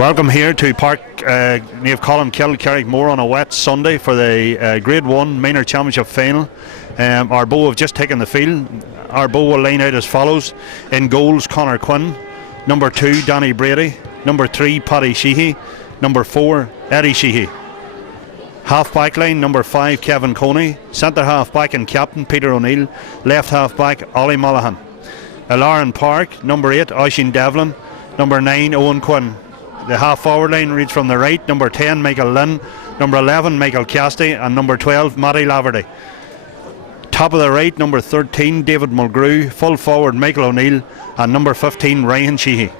Welcome here to Park Nave Column Kill Carrickmore on a wet Sunday for the Grade 1 Minor Championship final. Ardboe have just taken the field. Ardboe will line out as follows. In goals, Conor Quinn. Number 2, Danny Brady. Number 3, Paddy Sheehy. Number 4, Eddie Sheehy. Half back line, number 5, Kevin Coney. Centre half back and captain, Peter O'Neill. Left half back, Ollie Mullihan. Alaran Park, number 8, Oisin Devlin. Number 9, Owen Quinn. The half forward line reads from the right, number 10, Michael Lynn. Number 11, Michael Casty. And number 12, Matty Laverty. Top of the right, number 13, David Mulgrew. Full forward, Michael O'Neill. And number 15, Ryan Sheehy.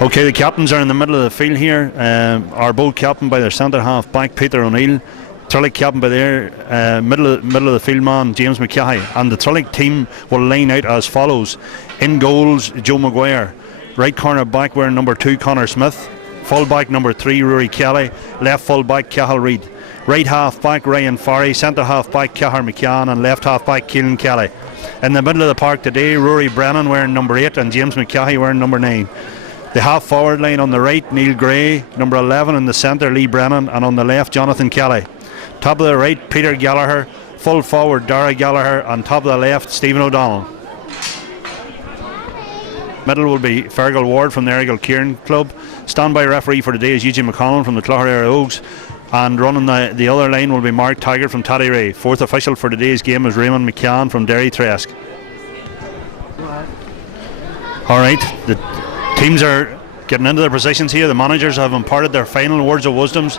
Okay, the captains are in the middle of the field here. Ardboe captain by their centre half back, Peter O'Neill. Trillick captain by their middle of the field man, James McKay. And the Trillick team will line out as follows. In goals, Joe Maguire. Right corner back wearing number 2, Connor Smith. Full back number 3, Rory Kelly. Left full back, Cahill Reid. Right half back, Ryan Farry. Centre half back, Cahar McCann. And left half back, Keelan Kelly. In the middle of the park today, Rory Brennan wearing number 8 and James McKay wearing number 9. The half forward line on the right, Neil Gray. Number 11 in the centre, Lee Brennan. And on the left, Jonathan Kelly. Top of the right, Peter Gallagher. Full forward, Dara Gallagher. And top of the left, Stephen O'Donnell. Middle will be Fergal Ward from the Errigal Kieran Club. Standby referee for today is Eugene McConnell from the Clogher Oaks. And running the other line will be Mark Tiger from Taddy Ray. Fourth official for today's game is Raymond McCann from Derry Tresk. Alright, the teams are getting into their positions here. The managers have imparted their final words of wisdoms.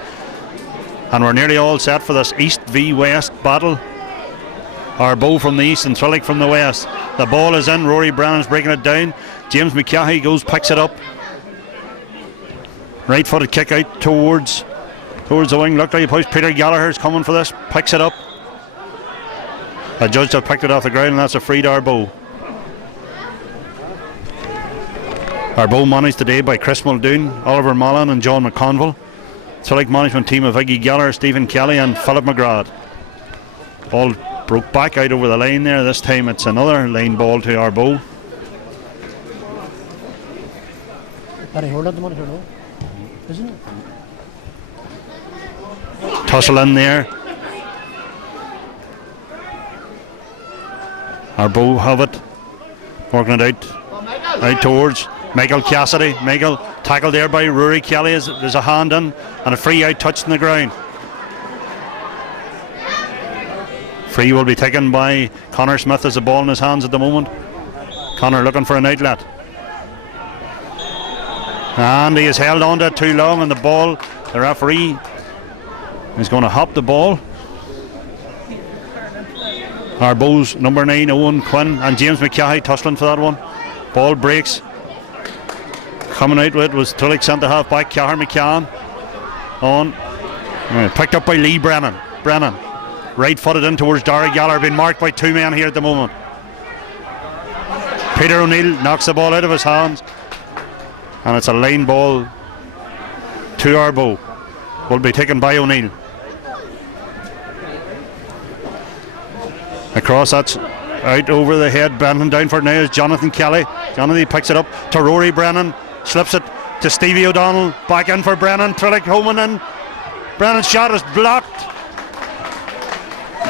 And we're nearly all set for this East v West battle. Ardboe from the east and Trillick from the west. The ball is in. Rory Brennan's breaking it down. James McCahey picks it up. Right footed kick out towards the wing. Look like he push. Peter Gallagher's coming for this. Picks it up. A judge have picked it off the ground, and that's a free to Ardboe. Ardboe managed today by Chris Muldoon, Oliver Mullen and John McConville. Trillick management team of Iggy Gallagher, Stephen Kelly and Philip McGrath. Ball broke back out over the line there. This time it's another line ball to Ardboe. Isn't it? Tussle in there. Ardboe have it. Working it out towards Michael Cassidy. Michael tackled there by Rory Kelly. There's a hand in and a free out touched in the ground. Free will be taken by Connor Smith as the ball in his hands at the moment. Connor looking for an outlet. And he has held on to it too long, and the ball, the referee is going to hop the ball. Ardboe's number 9, Owen Quinn, and James McKay tussling for that one. Ball breaks. Coming out with it was Trillick centre half back, Cahar McCann. On. Picked up by Lee Brennan. Right footed in towards Dara Gallagher, being marked by 2 men here at the moment. Peter O'Neill knocks the ball out of his hands. And it's a line ball to Ardboe. Will be taken by O'Neill. Across, that's out over the head. Brennan down for it now is Jonathan Kelly. Jonathan picks it up to Rory Brennan. Slips it to Stevie O'Donnell. Back in for Brennan. Trillick homing in. Brennan's shot is blocked.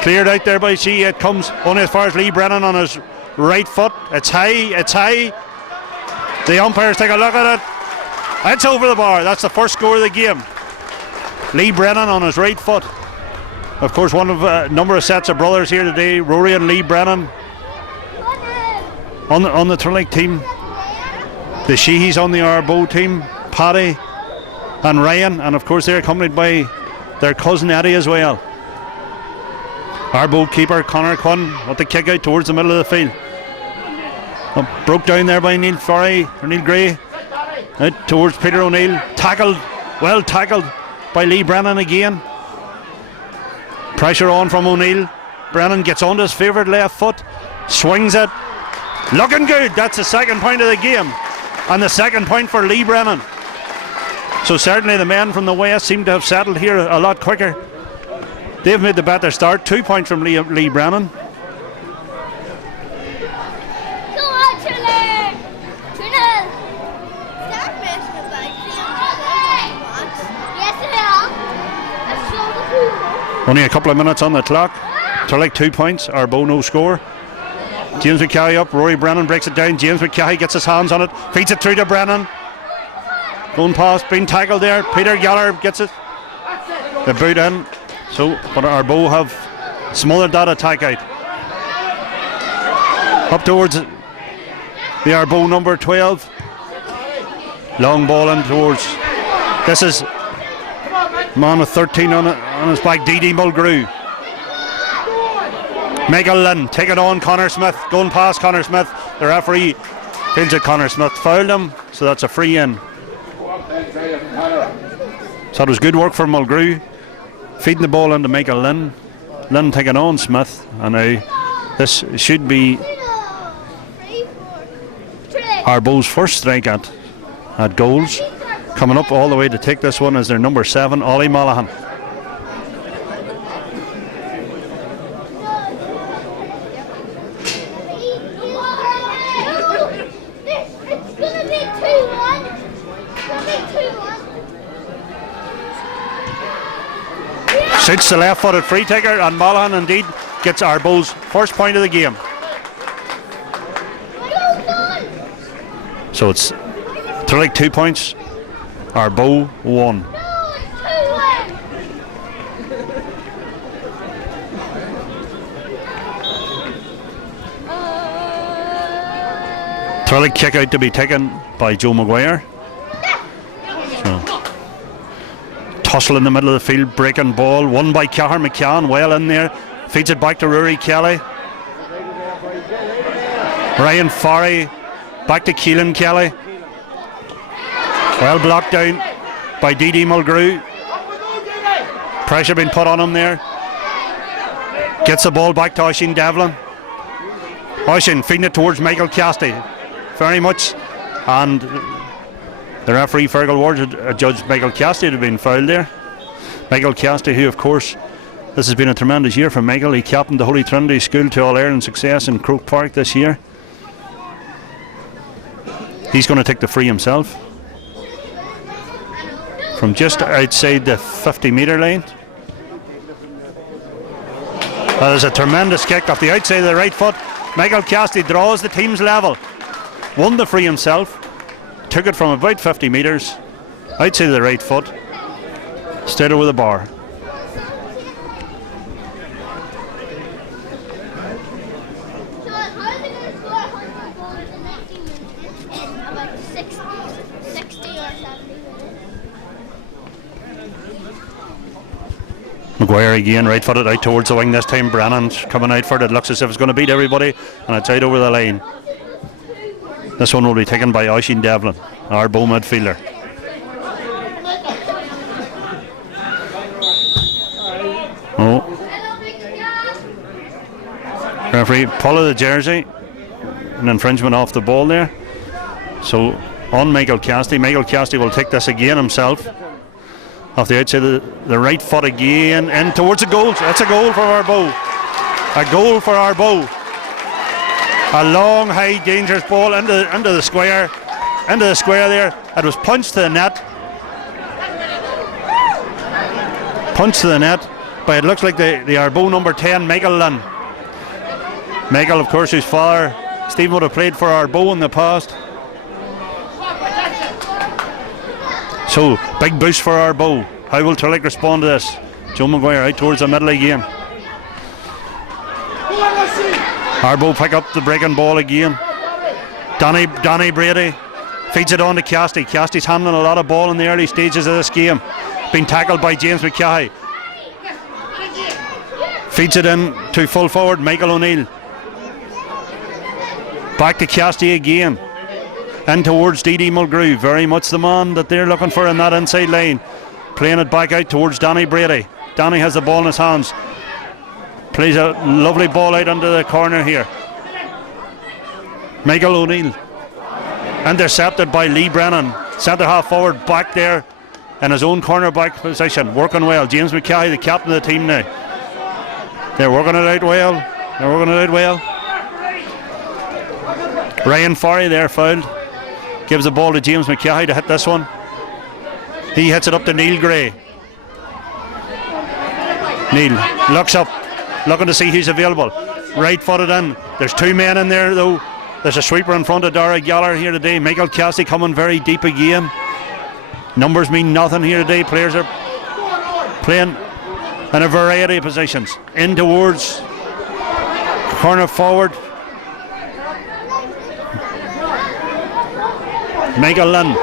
Cleared out there by Sheehy. It comes only as far as Lee Brennan on his right foot. It's high. The umpires take a look at it. It's over the bar. That's the first score of the game. Lee Brennan on his right foot. Of course, one of a number of sets of brothers here today. Rory and Lee Brennan on the Trillick team. The Sheehys on the Ardboe team. Paddy and Ryan. And of course they're accompanied by their cousin Eddie as well. Ardboe keeper Conor Quinn with the kick out towards the middle of the field. Broke down there by Neil Gray. Out towards Peter O'Neill. Well tackled by Lee Brennan again. Pressure on from O'Neill. Brennan gets onto his favourite left foot. Swings it. Looking good. That's the second point of the game. And the second point for Lee Brennan. So certainly the men from the west seem to have settled here a lot quicker. They've made the better start. 2 points from Lee Brennan. Go on, Trillick! Trillick! Stop messing about. Yes, they are. Only a couple of minutes on the clock. Trillick 2 points. Ardboe no score. James McKay up. Rory Brennan breaks it down. James McKay gets his hands on it. Feeds it through to Brennan. Going past. Being tackled there. Peter Geller gets it. The boot in. So, but Ardboe have smothered that attack out. Up towards the Ardboe number 12. Long ball in towards. This is man with 13 on his back, D.D. Mulgrew. Michael Lynn, take it on Connor Smith, going past Connor Smith. The referee feels that Connor Smith fouled him, so that's a free in. So it was good work for Mulgrew, feeding the ball into Michael Lynn. Lynn taking on Smith, and now this should be Ardboe's first strike at goals. Coming up all the way to take this one is their number 7, Ollie Monaghan. Shoots the left-footed free taker, and Monaghan indeed gets Ardboe's first point of the game. So it's Trillick 2 points, Ardboe 1. Trillick kick out to be taken by Joe Maguire. So, tussle in the middle of the field, breaking ball, won by Cahir McCann, well in there, feeds it back to Rory Kelly. Ryan Farry back to Keelan Kelly. Well blocked down by D.D. Mulgrew. Pressure being put on him there. Gets the ball back to Oisin Devlin. Oisin feeding it towards Michael Casty. Very much. And the referee, Fergal Ward, judged Michael Casty to have been fouled there. Michael Casty, who, of course, this has been a tremendous year for Michael. He captained the Holy Trinity School to All-Ireland success in Croke Park this year. He's going to take the free himself from just outside the 50-metre line. That is a tremendous kick off the outside of the right foot. Michael Casty draws the team's level. Won the free himself. Took it from about 50 metres outside of the right foot. Straight over the bar. Maguire again, right footed out towards the wing this time. Brennan's coming out for it. It looks as if it's going to beat everybody, and it's out over the line. This one will be taken by Oisin Devlin, Ardboe midfielder. Oh. Referee pull of the jersey. An infringement off the ball there. So on Michael Casty. Michael Casty will take this again himself. Off the outside of the right foot again. In towards the goal. That's a goal for Ardboe. A goal for Ardboe. A long, high, dangerous ball into the square. Into the square there. It was punched to the net. Punched to the net. But it looks like the Ardboe number 10, Michael Lynn. Michael, of course, whose father, Stephen, would have played for Ardboe in the past. So, big boost for Ardboe. How will Trillick respond to this? Joe Maguire out towards the middle again. Ardboe pick up the breaking ball again. Danny Brady feeds it on to Casty. Casty's handling a lot of ball in the early stages of this game. Being tackled by James McKay. Feeds it in to full forward Michael O'Neill. Back to Casty again. In towards D.D. Mulgrew. Very much the man that they're looking for in that inside line. Playing it back out towards Danny Brady. Danny has the ball in his hands. Plays a lovely ball out into the corner here. Michael O'Neill. Intercepted by Lee Brennan. Centre half forward back there in his own corner back position. Working well. James McKay, the captain of the team now. They're working it out well. Ryan Forry there fouled. Gives the ball to James McKay to hit this one. He hits it up to Neil Gray. Neil looks up, looking to see who's available. Right footed in. There's two men in there though. There's a sweeper in front of Dara Gallagher here today. Michael Cassidy coming very deep again. Numbers mean nothing here today. Players are playing in a variety of positions. In towards corner forward. Michael Lynn,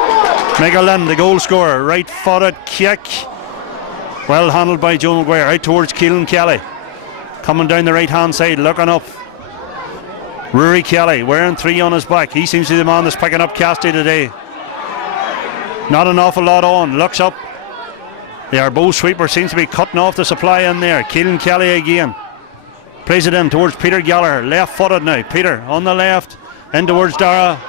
the goal scorer. Right footed kick. Well handled by Joe Maguire. Out towards Keelan Kelly. Coming down the right hand side, looking up. Rory Kelly wearing 3 on his back. He seems to be the man that's picking up Cassidy today. Not an awful lot on. Looks up. The Ardboe sweeper seems to be cutting off the supply in there. Keelan Kelly again. Plays it in towards Peter Gallagher. Left footed now. Peter on the left. In towards Dara.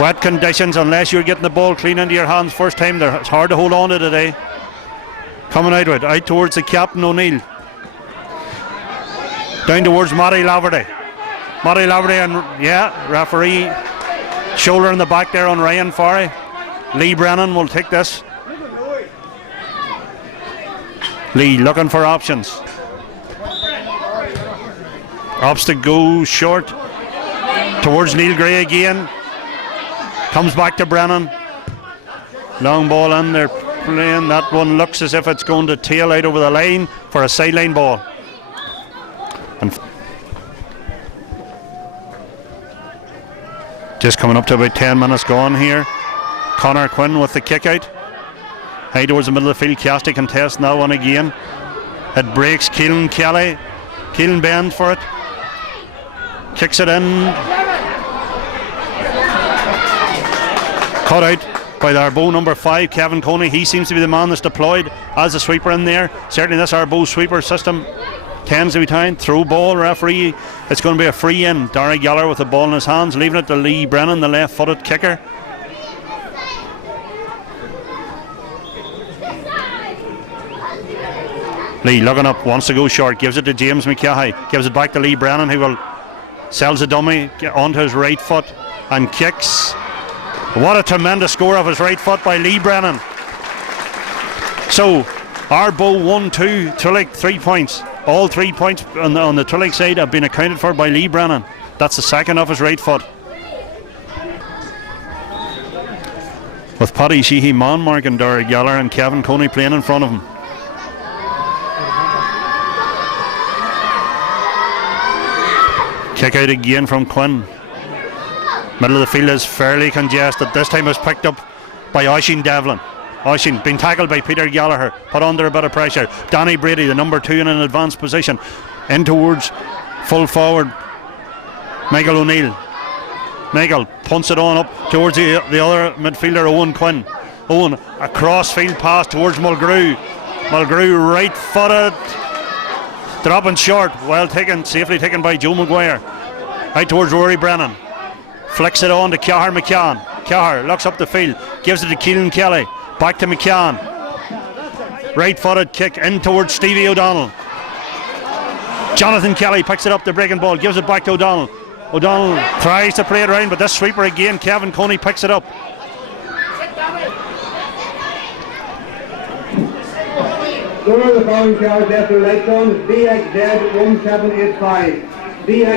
Wet conditions, unless you're getting the ball clean into your hands first time, it's hard to hold on to today. Coming out with, out towards the captain O'Neill. Down towards Matty Laverty. And referee shoulder in the back there on Ryan Forry. Lee Brennan will take this. Lee looking for options. Opts to go short. Towards Neil Gray again. Comes back to Brennan. Long ball in, they're playing. That one looks as if it's going to tail out over the line for a sideline ball. And just coming up to about 10 minutes gone here. Connor Quinn with the kick out. High towards the middle of the field. Cassidy contesting that one again. It breaks. Keelan Kelly. Keelan bends for it. Kicks it in. Cut out by the Ardboe number 5, Kevin Coney. He seems to be the man that's deployed as a sweeper in there. Certainly this Ardboe sweeper system tends to be time. Throw ball, referee. It's going to be a free in. Dara Gallagher with the ball in his hands, leaving it to Lee Brennan, the left footed kicker. Lee looking up, wants to go short, gives it to James McKay, gives it back to Lee Brennan, who will sells the dummy onto his right foot and kicks. What a tremendous score of his right foot by Lee Brennan. So Ardboe 1-2, Trillick 3 points. All 3 points on the Trillick side have been accounted for by Lee Brennan. That's the second of his right foot. With Paddy Sheehy man marking Dara Gallagher and Kevin Coney playing in front of him. Kick out again from Quinn. Middle of the field is fairly congested. This time it's picked up by Oisin Devlin. Oisin being tackled by Peter Gallagher, put under a bit of pressure. Danny Brady, the number 2 in an advanced position, in towards full forward Michael O'Neill. Michael punts it on up towards the other midfielder, Owen Quinn. Owen, a cross field pass towards Mulgrew. Mulgrew right footed, dropping short, well taken, safely taken by Joe Maguire. Out towards Rory Brennan. Flicks it on to Cahir McCann. Cahir looks up the field, gives it to Keelan Kelly. Back to McCann. Right footed kick in towards Stevie O'Donnell. Jonathan Kelly picks it up, the breaking ball, gives it back to O'Donnell. O'Donnell tries to play it around, but this sweeper again, Kevin Coney picks it up.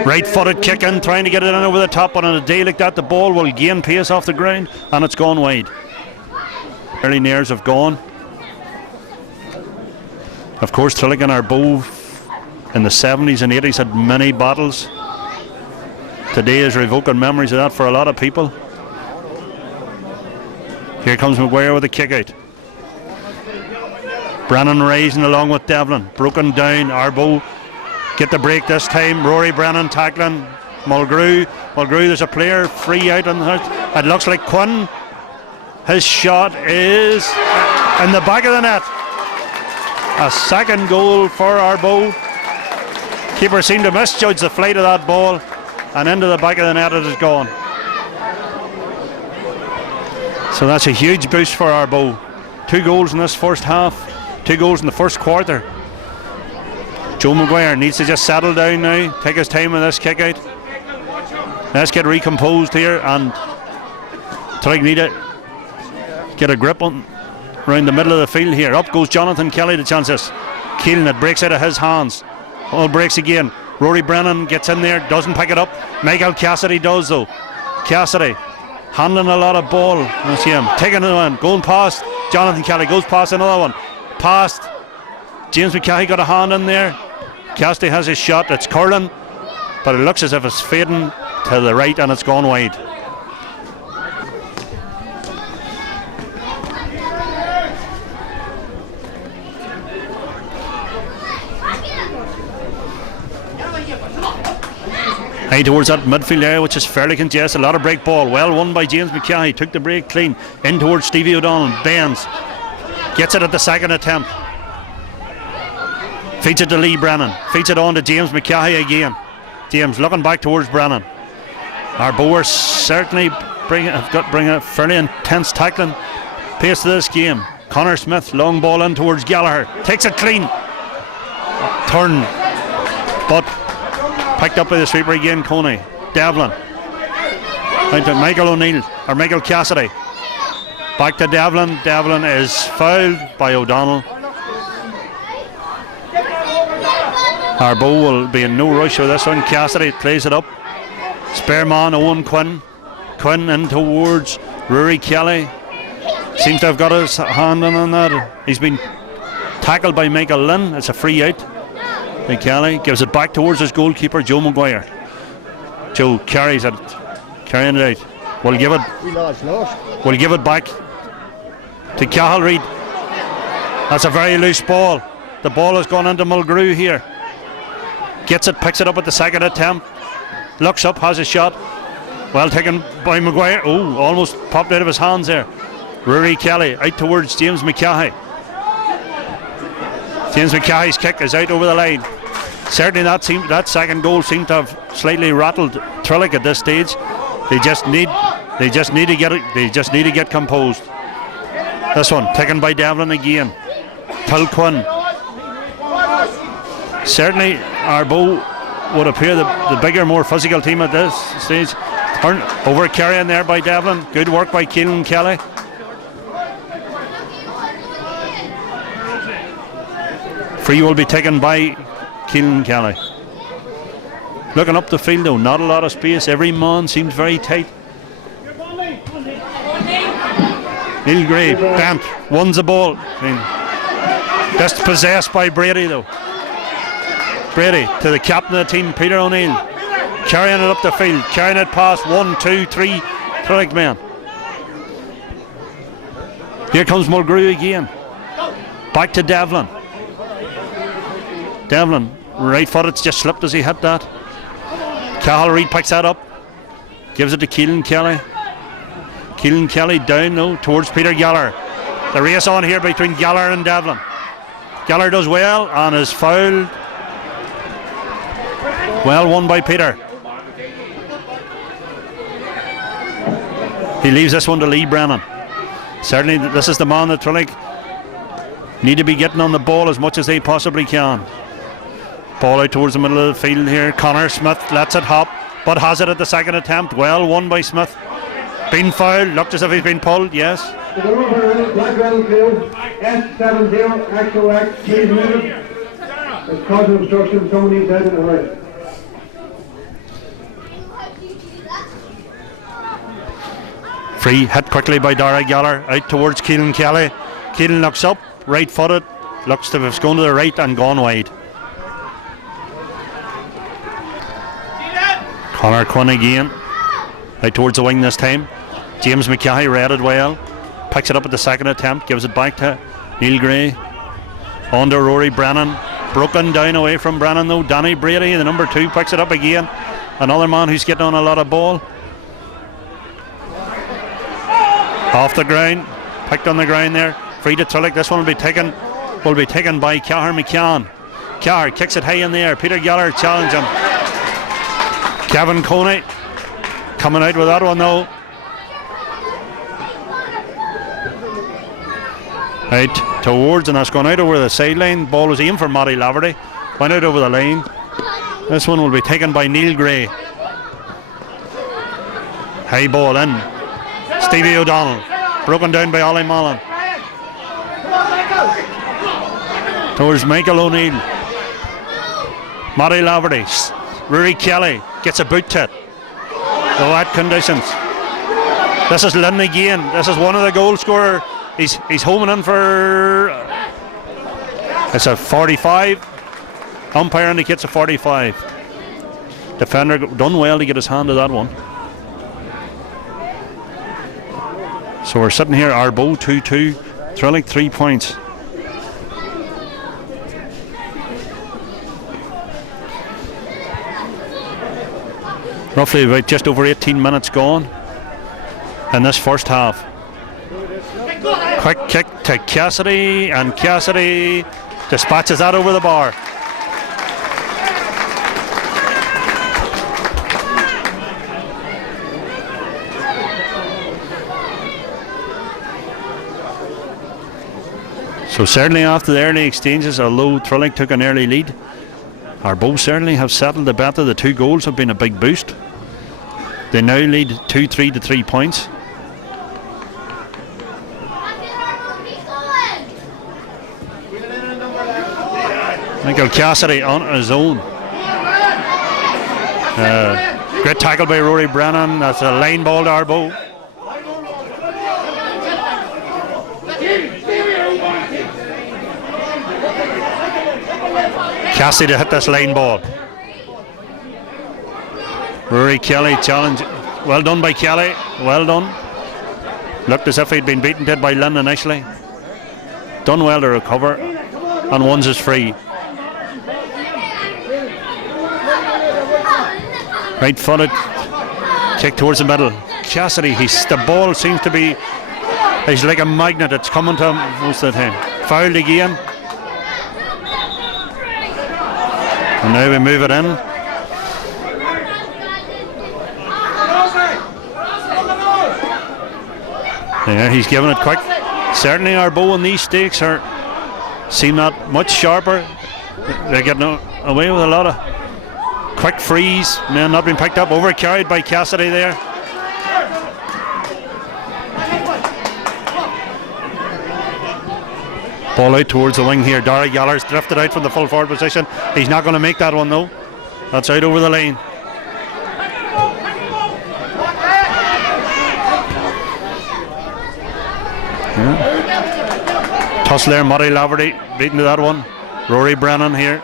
Right footed kick in, trying to get it in over the top, but on a day like that the ball will gain pace off the ground and it's gone wide. Early nares have gone. Of course Trillick and Ardboe in the 70s and 80s had many battles. Today is revoking memories of that for a lot of people. Here comes Maguire with a kick out. Brennan raising along with Devlin. Broken down. Ardboe get the break this time. Rory Brennan tackling Mulgrew. There's a player free out on the house. It looks like Quinn. His shot is in the back of the net. A second goal for Ardboe. Keeper seemed to misjudge the flight of that ball, and into the back of the net it is gone. So that's a huge boost for Ardboe. 2 goals in this first half, 2 goals in the first quarter. Joe Maguire needs to just settle down now, take his time with this kick out. Let's get recomposed here, and Trillick need to get a grip on around the middle of the field here. Up goes Jonathan Kelly to chances. Keelan, it breaks out of his hands. All breaks again. Rory Brennan gets in there, doesn't pick it up. Michael Cassidy does though. Cassidy handling a lot of ball. I see him taking another one, going past Jonathan Kelly, goes past another one. Past James McCahey, got a hand in there. Cassidy has his shot, it's curling, but it looks as if it's fading to the right and it's gone wide. High towards that midfield area, which is fairly congested. A lot of break ball. Well won by James McCahey. Took the break clean. In towards Stevie O'Donnell. Bends. Gets it at the second attempt. Feeds it to Lee Brennan. Feeds it on to James McCahey again. James looking back towards Brennan. Ardboe certainly bring a fairly intense tackling pace to this game. Connor Smith, long ball in towards Gallagher. Takes it clean. Turn. But picked up by the sweeper again, Coney. Devlin. Out to Michael O'Neill, or Michael Cassidy. Back to Devlin. Devlin is fouled by O'Donnell. Ardboe will be in no rush with this one. Cassidy plays it up. Spare man, Owen Quinn. Quinn in towards Rory Kelly. Seems to have got his hand on that. He's been tackled by Michael Lynn. It's a free out. Kelly gives it back towards his goalkeeper, Joe Maguire. Joe carries it, carrying it out. We'll give it back to Cahill Reid. That's a very loose ball. The ball has gone into Mulgrew here. Gets it, picks it up at the second attempt. Looks up, has a shot. Well taken by Maguire. Oh, almost popped out of his hands there. Rory Kelly out towards James McCahey. James McCahey's kick is out over the line. Certainly that second goal seemed to have slightly rattled Trillick at this stage. They just need to get composed. This one taken by Devlin again. Till Quinn. Certainly Ardboe would appear the bigger, more physical team at this stage. Turn over carrying there by Devlin. Good work by Keelan Kelly. Free will be taken by Keelan Kelly. Looking up the field though, not a lot of space. Every man seems very tight. Neil Gray, bent, wins the ball. Just possessed by Brady though. Brady to the captain of the team, Peter O'Neill. Carrying it up the field, carrying it past 1, 2, 3 Trillick men. Here comes Mulgrew again. Back to Devlin. Devlin, right foot, it's just slipped as he hit that. Cahill Reid picks that up, gives it to Keelan Kelly. Keelan Kelly down though towards Peter Gallagher. The race on here between Gallagher and Devlin. Gallagher does well and is fouled. Well won by Peter. He leaves this one to Lee Brennan. Certainly this is the man that Trillick need to be getting on the ball as much as they possibly can. Ball out towards the middle of the field here. Connor Smith lets it hop, but has it at the second attempt. Well won by Smith. Been fouled, looked as if he's been pulled, yes. S70, actual act, please move. It's causing obstruction, someone needs head in the right. Free hit quickly by Dara Gallagher, out towards Keelan Kelly. Keelan looks up, right footed, looks to have gone to the right and gone wide. Connor Quinn again, out towards the wing this time. James McCahey read it well, picks it up at the second attempt, gives it back to Neil Gray. On to Rory Brennan, broken down away from Brennan though. Danny Brady, the number 2, picks it up again. Another man who's getting on a lot of ball. Off the ground, picked on the ground there. Free to Trillick. This one will be taken by Cahir McCann. Cahir kicks it high in the air. Peter Gallagher challenging him. Kevin Coney coming out with that one though. Out towards, and that's gone out over the sideline. Ball was aimed for Matty Laverty. Went out over the line. This one will be taken by Neil Gray. High ball in. Stevie O'Donnell. Broken down by Ollie Mullen. Towards Michael O'Neill. Matty Laverty. Rory Kelly gets a boot to it. The wet conditions. This is Lynn again. This is one of the goal scorers. He's homing in for. It's a 45. Umpire indicates a 45. Defender done well to get his hand to that one. So we're sitting here, Ardboe 2-2, Trillick 3 points. Roughly about just over 18 minutes gone in this first half. Quick kick to Cassidy, and Cassidy dispatches that over the bar. So certainly after the early exchanges, although Trillick took an early lead, Ardboe certainly have settled the better. The 2 goals have been a big boost. They now lead 2-3 to 3 points. Michael Cassidy on his own. Great tackle by Rory Brennan. That's a line ball to Ardboe. Cassidy to hit this line ball. Rory Kelly challenge. Well done by Kelly. Well done. Looked as if he'd been beaten dead by Lynn initially. Done well to recover. And one's is free. Right footed. Kick towards the middle. Cassidy, the ball seems to be. He's like a magnet. It's coming to him most of the time. Fouled again. And now we move it in. Yeah, he's giving it quick. Certainly Ardboe in these stakes seem that much sharper. They're getting away with a lot of quick frees. Now not being picked up. Over carried by Cassidy there. Ball out towards the wing here. Dara Gallagher's drifted out from the full forward position. He's not going to make that one though. That's out over the line. Yeah. Tussler, Murray Laverty beaten to that one. Rory Brennan here.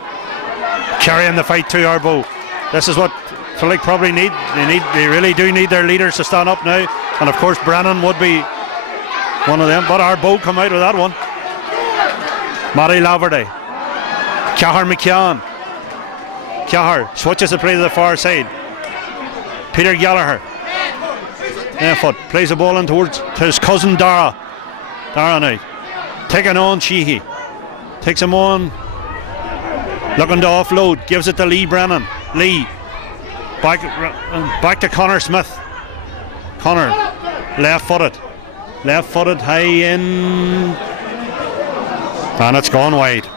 Carrying the fight to Ardboe. This is what Trillick probably need. They really do need their leaders to stand up now. And of course Brennan would be one of them. But Ardboe come out with that one. Matty Laverty. Cahar McCann. Cahar switches the play to the far side. Peter Gallagher. Foot plays the ball in towards to his cousin Dara. Dara now. Taking on Sheehy. Takes him on. Looking to offload. Gives it to Lee Brennan. Lee. Back to Connor Smith. Connor. Left footed. Left footed high in. And it's gone wide.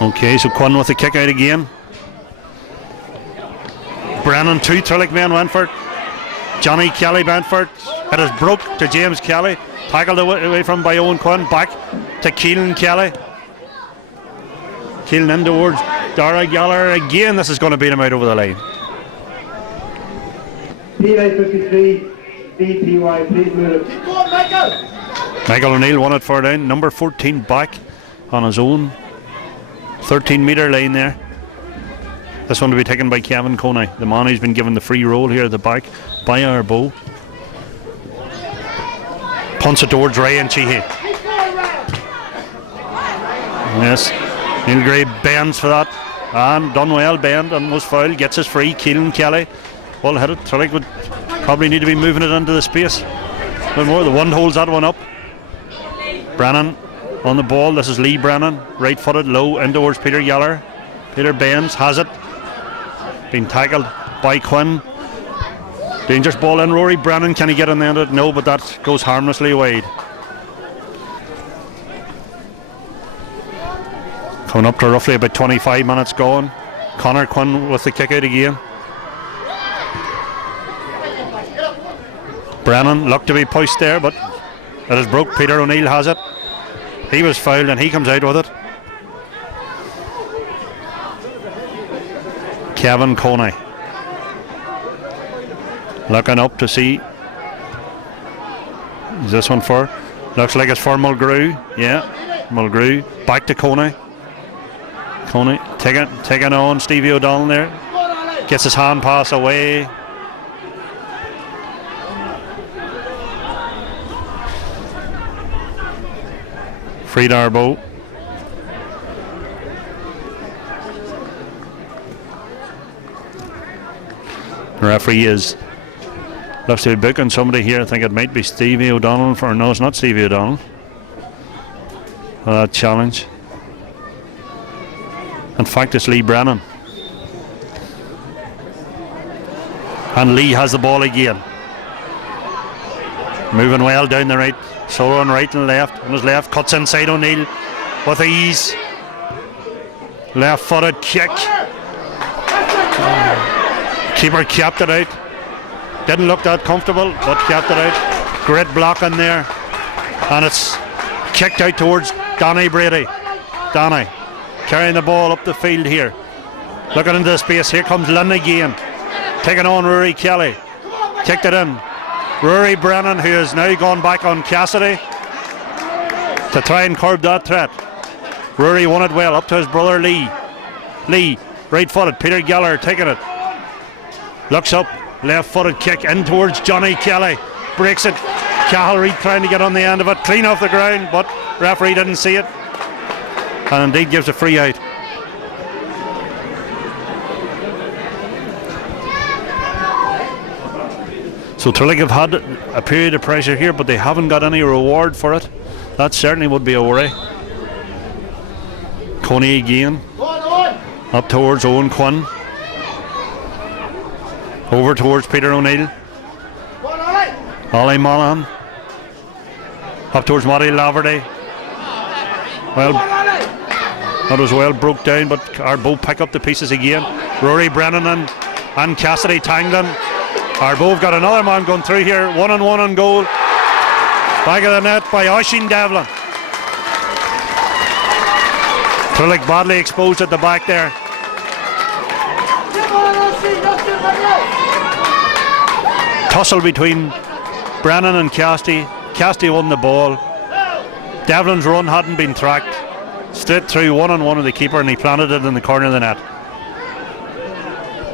Okay, so Quinn with the kick out again. Brennan 2 Trillick men went for it. Johnny Kelly went for it. It is broke to James Kelly. Tackled away from by Owen Quinn. Back to Keelan Kelly. Keelan in towards Dara Gallagher again. This is going to beat him out over the line. PI 53, BTY, please move it. Michael O'Neill won it for down. Number 14 back on his own 13-metre line there. This one to be taken by Kevin Coney, the man who's been given the free roll here at the back by Ardboe. Punts it towards Ray and Sheehy. Yes, Neil Gray bends for that, and done well, bend and was fouled, gets his free. Keelan Kelly, well hit it. Trillick would probably need to be moving it into the space a bit more. The one holds that one up. Brennan on the ball. This is Lee Brennan, right footed low in towards Peter Gallagher. Peter Baines has it. Been tackled by Quinn. Dangerous ball in. Rory Brennan, can he get on the end of it? No, but that goes harmlessly wide. Coming up to roughly about 25 minutes gone. Connor Quinn with the kick out again. Brennan looked to be pushed there, but it is broke. Peter O'Neill has it. He was fouled and he comes out with it. Kevin Coney looking up to see. Is this one for? Looks like it's for Mulgrew. Yeah, Mulgrew. Back to Coney. Coney taking on Stevie O'Donnell there. Gets his hand pass away. Freed Ardboe. The referee looks to be booking somebody here. I think it might be Stevie O'Donnell. No, it's not Stevie O'Donnell. That challenge. In fact, it's Lee Brennan. And Lee has the ball again. Moving well down the right. So on right and left. On his left. Cuts inside O'Neill with ease. Left footed kick. Keeper kept it out. Didn't look that comfortable, but kept it out. Great block in there. And it's kicked out towards Danny Brady. Danny carrying the ball up the field here. Looking into the space. Here comes Lynn again. Taking on Rory Kelly. Kicked it in. Rory Brennan, who has now gone back on Cassidy to try and curb that threat. Rory won it well. Up to his brother Lee. Lee, right footed. Peter Geller taking it. Looks up. Left footed kick in towards Johnny Kelly. Breaks it. Cahill Reid trying to get on the end of it. Clean off the ground, but referee didn't see it. And indeed gives a free out. So Trillick have had a period of pressure here, but they haven't got any reward for it. That certainly would be a worry. Coney again. Up towards Owen Quinn. Over towards Peter O'Neill. Ollie Monaghan. Up towards Matty Laverty. Well, that was well broke down, but Ardboe pick up the pieces again. Rory Brennan and Cassidy tangling. Ardboe have got another man going through here. 1-on-1 on goal. Back of the net by Oisin Devlin. Trillick badly exposed at the back there. Tussle between Brennan and Cassidy. Cassidy won the ball. Devlin's run hadn't been tracked. Straight through 1-on-1 of the keeper, and he planted it in the corner of the net.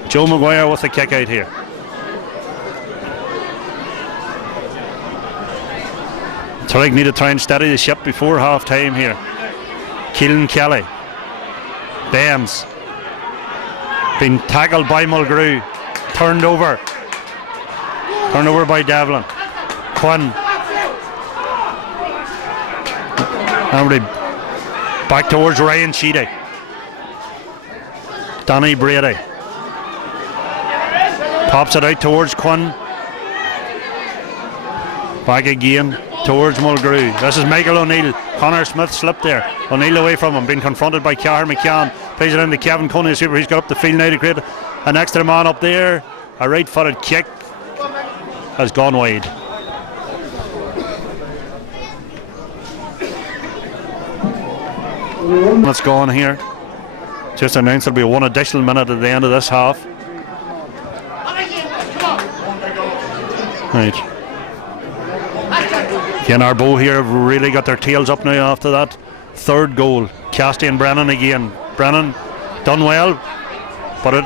Joe Maguire with the kick out here. Trillick need to try and steady the ship before half time here. Keelan Kelly. Baines. Been tackled by Mulgrew. Turned over. Turned over by Devlin. Quinn. Everybody back towards Ryan Sheedy. Danny Brady. Pops it out towards Quinn. Back again towards Mulgrew. This is Michael O'Neill. Connor Smith slipped there. O'Neill away from him, being confronted by Carr McCann. Plays it into Kevin Coney. He's got up the field now to create an extra man up there. A right footed kick has gone wide. That's gone here. Just announced there'll be one additional minute at the end of this half. Right. Again, Ardboe here have really got their tails up now after that third goal. Cassidy and Brennan again. Brennan done well, but it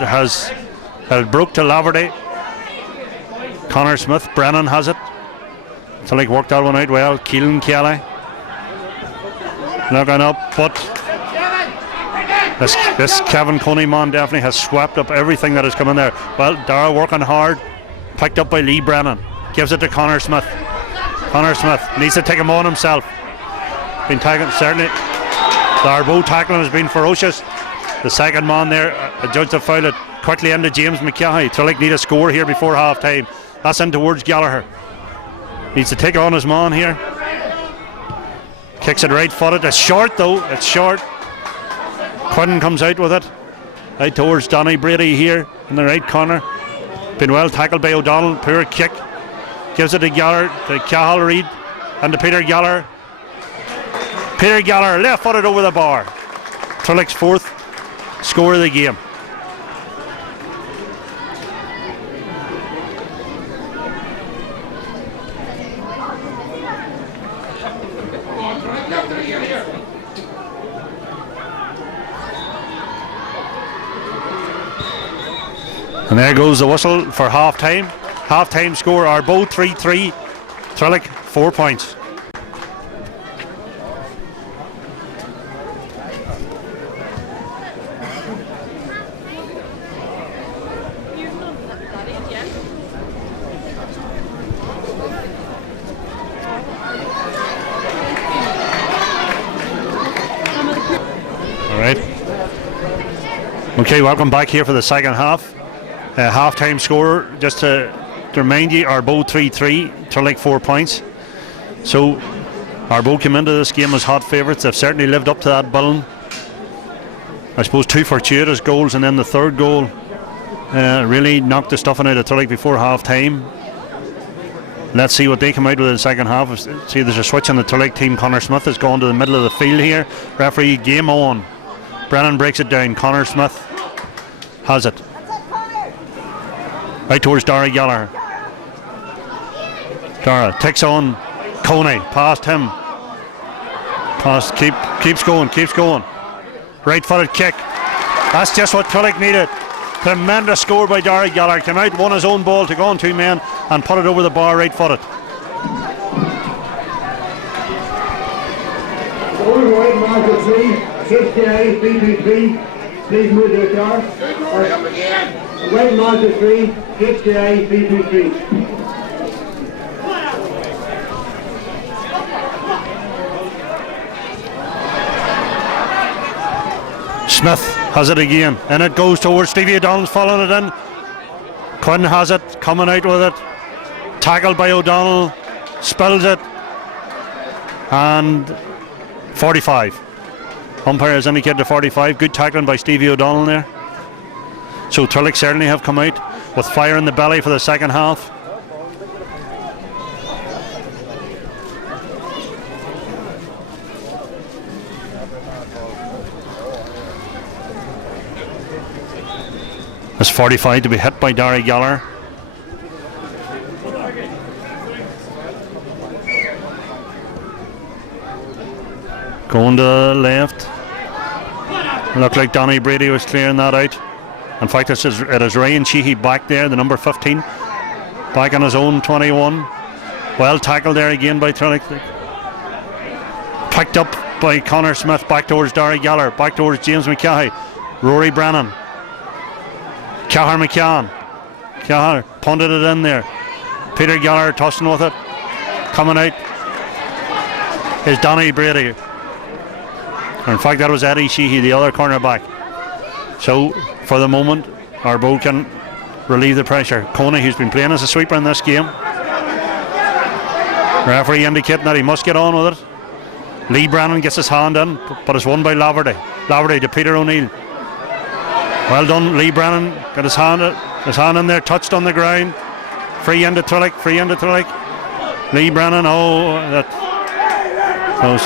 broke to Laverty. Connor Smith. Brennan has it. Trillick worked that one out well. Keelan Kelly looking up, but this Kevin Coney man definitely has swept up everything that has come in there. Well, Dara working hard, picked up by Lee Brennan, gives it to Connor Smith. Connor Smith needs to take him on himself. Been tagging certainly. The Ardboe tackling has been ferocious. The second man there, adjudged the foul it quickly into James McCahey. Trillick need a score here before half time. That's in towards Gallagher. Needs to take on his man here. Kicks it right footed. It's short though, it's short. Quinn comes out with it. Out towards Donny Brady here in the right corner. Been well tackled by O'Donnell. Poor kick. Gives it to Gallagher, to Cahill Reid, and to Peter Gallagher. Peter Gallagher left footed over the bar. Trillick's fourth score of the game. And there goes the whistle for half time. Half time score Ardboe 3-3, Trillick 4 points. Alright. Okay, welcome back here for the second half. Half-time score, just to remind you, Ardboe 3-3, Trillick 4 points. So Ardboe came into this game as hot favourites. They've certainly lived up to that billing. I suppose 2 fortuitous goals, and then the third goal really knocked the stuffing out of Trillick before half-time. Let's see what they come out with in the second half. See, there's a switch on the Trillick team. Connor Smith has gone to the middle of the field here. Referee, game on. Brennan breaks it down. Connor Smith has it. Right towards Dara Gallagher. Dara takes on Coney, past him. Keeps going. Right footed kick. That's just what Trillick needed. Tremendous score by Dara Gallagher. Came out, won his own ball to go on 2 men and put it over the bar right footed. Over white marker 3, 68, 323. Please move your car. White marker 3, 68, 323. Smith has it again, and it goes towards Stevie O'Donnell's following it in. Quinn has it, coming out with it. Tackled by O'Donnell, spills it, and 45. Umpire has indicated 45. Good tackling by Stevie O'Donnell there. So Trillick certainly have come out with fire in the belly for the second half. It's 45 to be hit by Dara Gallagher. Going to the left. Looked like Donny Brady was clearing that out. In fact, it is Ryan Sheehy back there, the number 15. Back on his own 21. Well tackled there again by Trillick. Picked up by Connor Smith, back towards Dara Gallagher, back towards James McCahey. Rory Brennan. Cahir McCann. Cahir punted it in there. Peter Gallagher tossing with it. Coming out is Donny Brady. In fact, that was Eddie Sheehy, the other cornerback. So, for the moment, Ardboe can relieve the pressure. Coney, who's been playing as a sweeper in this game. Referee indicating that he must get on with it. Lee Brennan gets his hand in, but it's won by Laverty. Laverty to Peter O'Neill. Well done, Lee Brennan. Got his hand in there, touched on the ground. Free into Trillick. Lee Brennan, that close.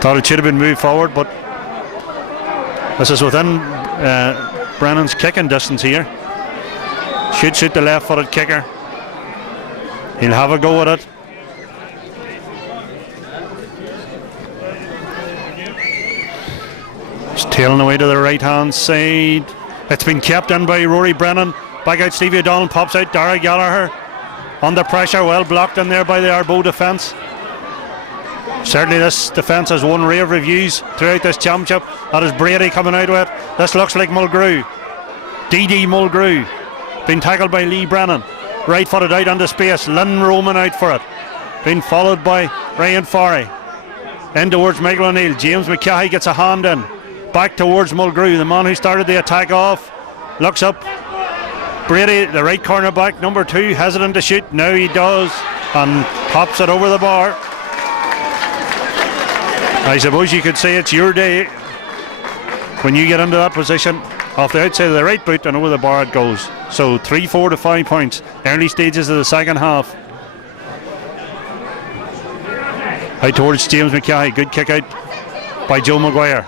Thought it should have been moved forward, but this is within Brennan's kicking distance here. Should shoot the left-footed kicker. He'll have a go at it. It's tailing away to the right-hand side. It's been kept in by Rory Brennan. Back out Stevie O'Donnell, pops out Dara Gallagher. Under pressure, well blocked in there by the Ardboe defence. Certainly this defence has won rave reviews throughout this championship. That is Brady coming out with it. This looks like Mulgrew. D.D. Mulgrew. Been tackled by Lee Brennan. Right footed out into space. Lynn Roman out for it. Being followed by Ryan Forey. In towards Michael O'Neill. James McCahey gets a hand in. Back towards Mulgrew, the man who started the attack off. Looks up. Brady, the right corner back, number 2, hesitant to shoot. Now he does, and pops it over the bar. I suppose you could say it's your day when you get into that position. Off the outside of the right boot and over the bar it goes. So 3-4 to 5 points. Early stages of the second half. Out towards James McCahey. Good kick out by Joe Maguire.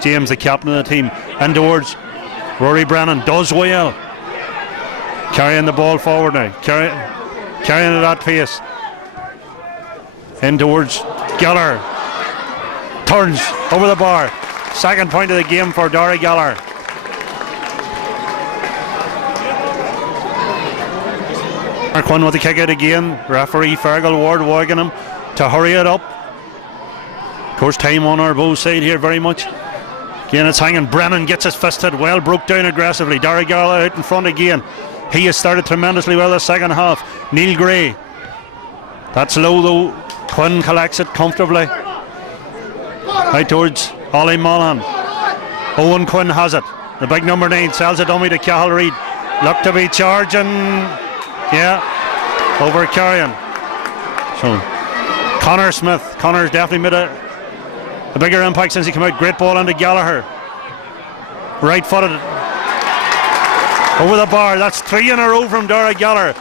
James, the captain of the team. In towards Rory Brennan. Does well. Carrying the ball forward now. Carrying it at pace. In towards Geller. Turns over the bar. Second point of the game for Dara Geller. Mark one with the kick out again. Referee Fergal Ward wagging him to hurry it up. Of course, time on Ardboe's side here very much. Again, it's hanging. Brennan gets his fisted. Well, broke down aggressively. Dara Geller out in front again. He has started tremendously well the second half. Neil Gray. That's low though. Quinn collects it comfortably. Out towards Ollie Mullen. Owen Quinn has it. The big number 9 sells a dummy to Cahill Reid. Look to be charging. Yeah. Over carrying. So Connor Smith. Connor's definitely made a bigger impact since he came out. Great ball into Gallagher. Right footed. Over the bar. That's 3 in a row from Dara Geller.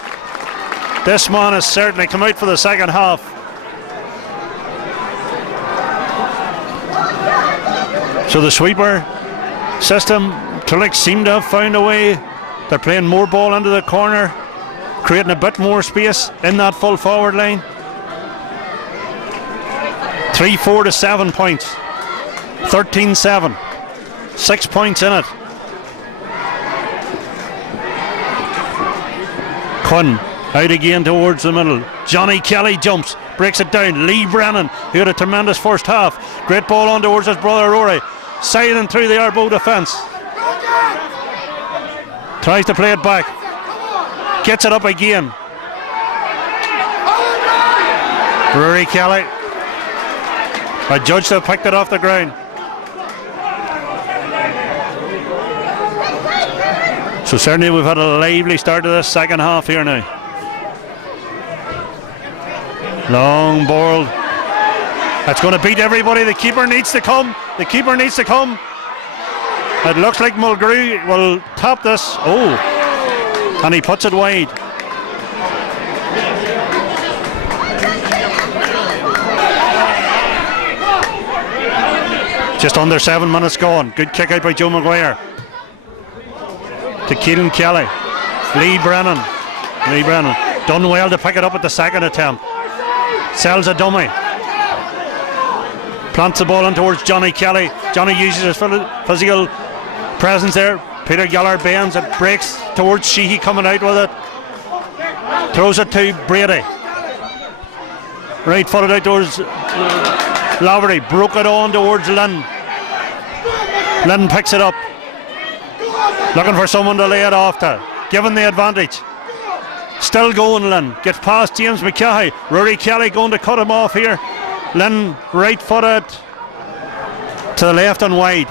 This man has certainly come out for the second half. So the sweeper system, Trillick seem to have found a way. They're playing more ball into the corner, creating a bit more space in that full forward line. 3-4 to 7 points. 13-7. 6 points in it. Quinn out again towards the middle. Johnny Kelly jumps, breaks it down. Lee Brennan, who had a tremendous first half. Great ball on towards his brother Rory. Siding through the Ardboe defence. Tries to play it back. Gets it up again. Rory Kelly. A judge to have picked it off the ground. So certainly we've had a lively start to this second half here now. Long ball. That's going to beat everybody. The keeper needs to come. The keeper needs to come. It looks like Mulgrew will tap this. Oh, and he puts it wide. Just under 7 minutes gone. Good kick out by Joe Maguire. To Keelan Kelly. Lee Brennan. Done well to pick it up at the second attempt. Sells a dummy. Plants the ball in towards Johnny Kelly. Johnny uses his physical presence there. Peter Geller bends. It breaks towards Sheehy coming out with it. Throws it to Brady. Right footed out towards Laverty. Broke it on towards Lynn. Lynn picks it up. Looking for someone to lay it off to. Given the advantage. Still going Lynn. Gets past James McCahey. Rory Kelly going to cut him off here. Lynn right footed to the left and wide.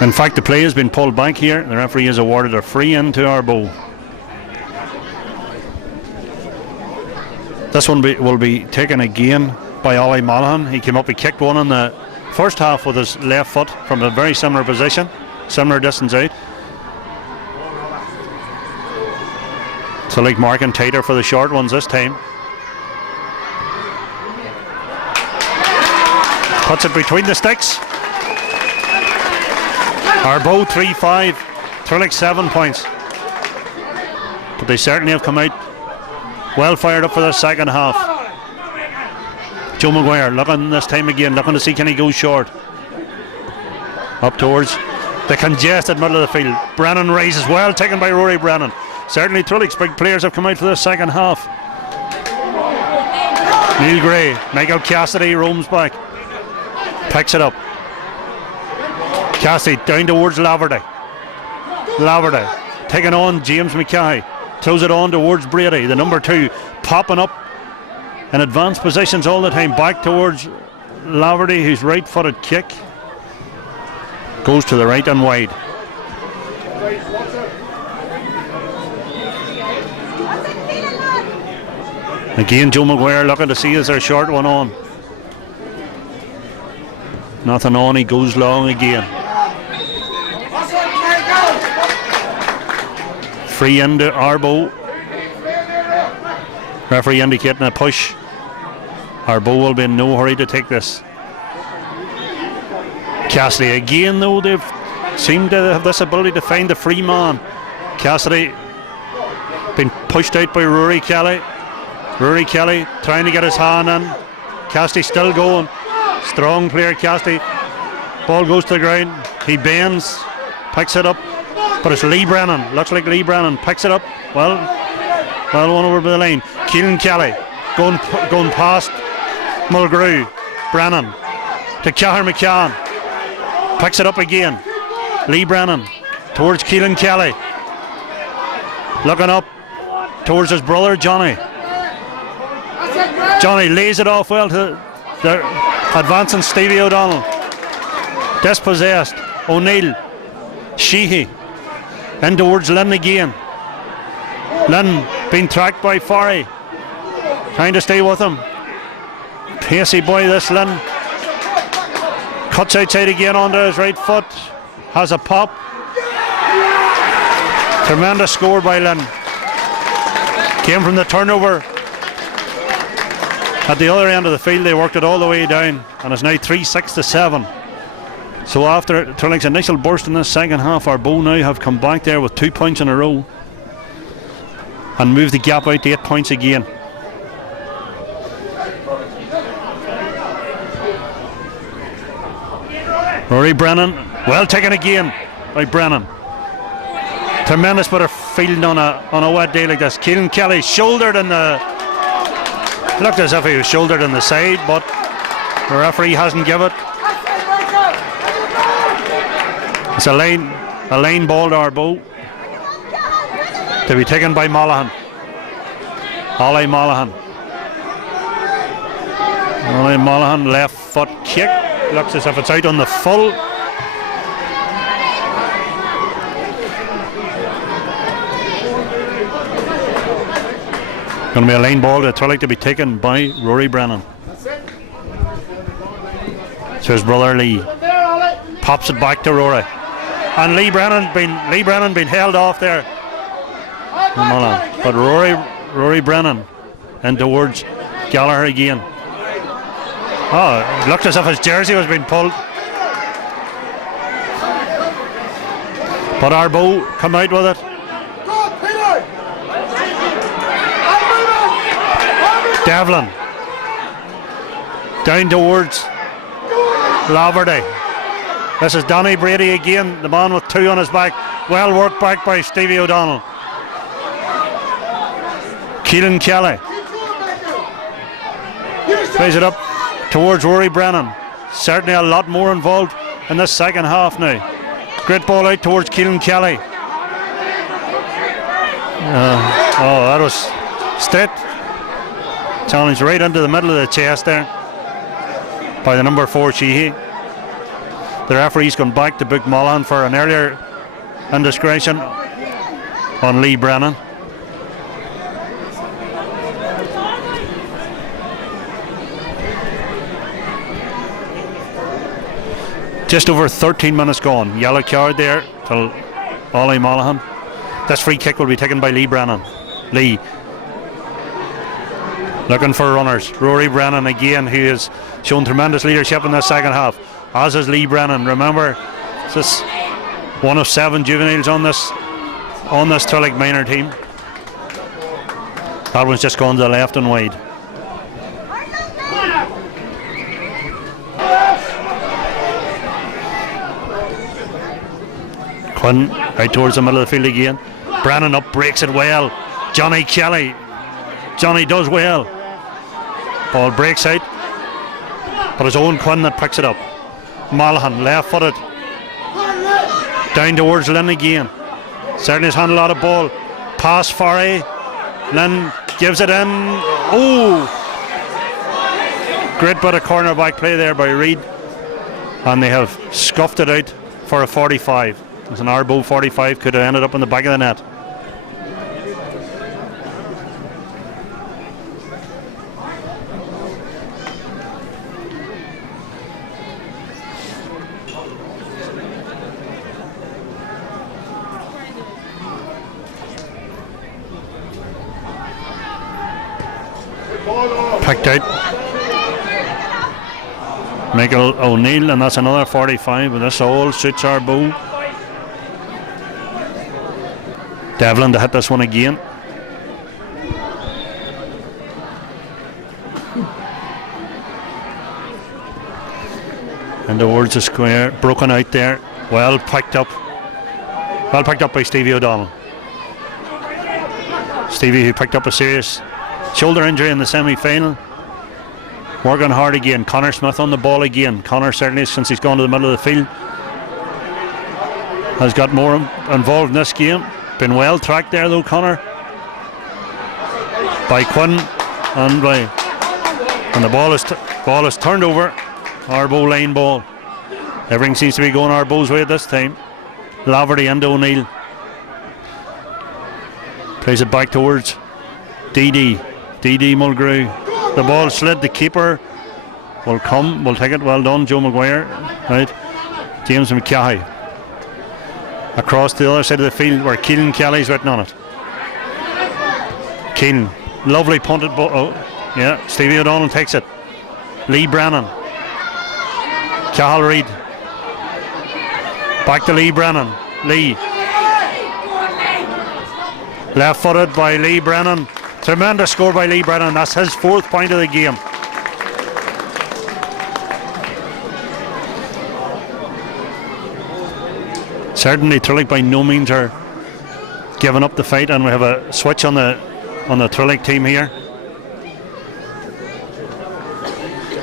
In fact, the play has been pulled back here. The referee has awarded a free in to Ardboe. This one will be taken again by Ollie Monaghan. He came up, he kicked one in the first half with his left foot from a very similar position, similar distance out. So like marking tighter for the short ones this time. Puts it between the sticks. Ardboe 3-5, Trillick 7 points. But they certainly have come out well fired up for the second half. Joe Maguire looking this time again, looking to see can he go short. Up towards the congested middle of the field. Brennan rises, well taken by Rory Brennan. Certainly Trillick's big players have come out for the second half. Neil Gray, Michael Cassidy roams back. Picks it up. Cassidy down towards Laverty. Laverty taking on James Mackay. Throws it on towards Brady, the number 2, popping up in advanced positions all the time. Back towards Laverty, whose right-footed kick goes to the right and wide. Again, Joe Maguire looking to see is there a short one on. Nothing on, he goes long again. Free into Ardboe. Referee indicating a push. Ardboe will be in no hurry to take this. Cassidy again, though, they've seemed to have this ability to find the free man. Cassidy been pushed out by Rory Kelly. Rory Kelly trying to get his hand in. Cassidy still going. Strong player Cassidy. Ball goes to the ground. He bends, picks it up. But it's Lee Brennan. Looks like Lee Brennan picks it up. Well one over the line. Keelan Kelly going past Mulgrew. Brennan to Cahir McCann. Picks it up again. Lee Brennan towards Keelan Kelly. Looking up towards his brother Johnny. Johnny lays it off well to the advancing Stevie O'Donnell. Dispossessed. O'Neill. Sheehy. In towards Lynn again. Lynn being tracked by Farry. Trying to stay with him. Pacey boy this Lynn. Cuts outside again onto his right foot. Has a pop. Tremendous score by Lynn. Came from the turnover. At the other end of the field they worked it all the way down. And it's now 3-6 to 7. So after Trillick's initial burst in this second half, Ardboe now have come back there with 2 points in a row and moved the gap out to 8 points again. Rory Brennan, well taken again by Brennan. Tremendous bit of fielding on a wet day like this. Keelan Kelly shouldered in the... Looked as if he was shouldered in the side, but the referee hasn't given it. It's a lane ball to Ardboe to be taken by Monaghan. Ollie Monaghan. Ollie Monaghan, left foot kick. Looks as if it's out on the full. Going to be a lane ball to Trillick to be taken by Rory Brennan. So his brother Lee pops it back to Rory. And Lee Brennan been held off there. But Rory Brennan in towards Gallagher again. Oh, it looked as if his jersey was being pulled. But Ardboe come out with it. Devlin down towards Laverty. This is Danny Brady again, the man with 2 on his back. Well worked back by Stevie O'Donnell. Keelan Kelly plays it up towards Rory Brennan. Certainly a lot more involved in this second half now. Great ball out towards Keelan Kelly. That was straight. Challenge right into the middle of the chest there by the number 4 Sheehy. The referee's gone back to book Monaghan for an earlier indiscretion on Lee Brennan. Just over 13 minutes gone. Yellow card there to Ollie Monaghan. This free kick will be taken by Lee Brennan. Lee looking for runners. Rory Brennan again, who has shown tremendous leadership in this second half, as is Lee Brennan. Remember, this is one of 7 juveniles on this Trillick minor team. That one's just gone to the left and wide. Quinn out towards the middle of the field again. Brennan up, breaks it well. Johnny Kelly. Johnny does well. Ball breaks out, but it's Owen Quinn that picks it up. Malhan, left-footed, down towards Lynn again. Certainly has handled a lot of ball. Pass Farray. Lynn gives it in. Oh! Great bit of cornerback play there by Reid. And they have scuffed it out for a 45. It's an Ardboe 45, could have ended up in the back of the net. Picked out Michael O'Neill, and that's another 45, but this all suits Ardboe. Devlin to hit this one again. And towards the square, broken out there. Well picked up by Stevie O'Donnell. Stevie, who picked up a serious shoulder injury in the semi-final. Working hard again. Connor Smith on the ball again. Connor, certainly since he's gone to the middle of the field, has got more involved in this game. Been well tracked there though, Connor, by Quinn, and the ball is turned over. Ardboe lane ball. Everything seems to be going Ardboe's way at this time. Laverty into O'Neill. Plays it back towards DD Mulgrew. The ball slid. The keeper will take it. Well done, Joe Maguire. Right, James McCahey. Across the other side of the field where Keelan Kelly's written on it. Keelan, lovely punted ball. Oh, yeah, Stevie O'Donnell takes it. Lee Brennan. Cathal Reid. Back to Lee Brennan. Lee. Left footed by Lee Brennan. Tremendous score by Lee Brennan. That's his 4th point of the game. Certainly Trillick by no means are giving up the fight, and we have a switch on the Trillick team here.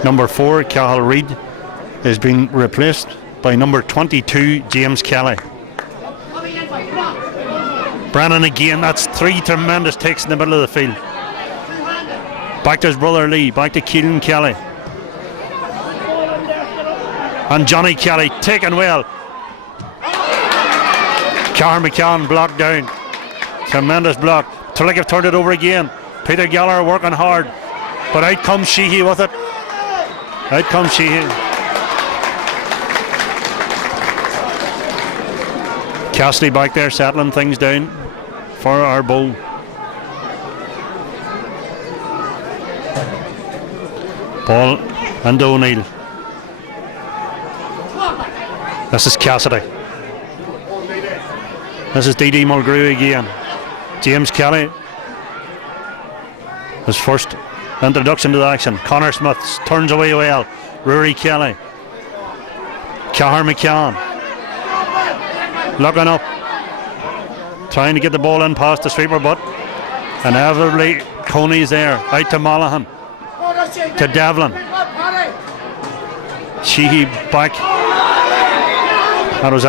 Number 4, Cathal Reid, is being replaced by number 22, James Kelly. Brennan again. That's 3 tremendous takes in the middle of the field. Back to his brother Lee. Back to Keelan Kelly. And Johnny Kelly taken well. Carr McCann blocked down. Tremendous block. Trillick have turned it over again. Peter Gallagher working hard. But out comes Sheehy with it. Out comes Sheehy. Cassidy back there settling things down for Ardboe. Ball into O'Neill. This is Cassidy. This is DD Mulgrew again. James Kelly, his first introduction to the action. Connor Smith turns away well. Rory Kelly. Cahar McCann looking up, trying to get the ball in past the sweeper, but inevitably Coney's there. Out to Malhan, to Devlin. Sheehy back. That was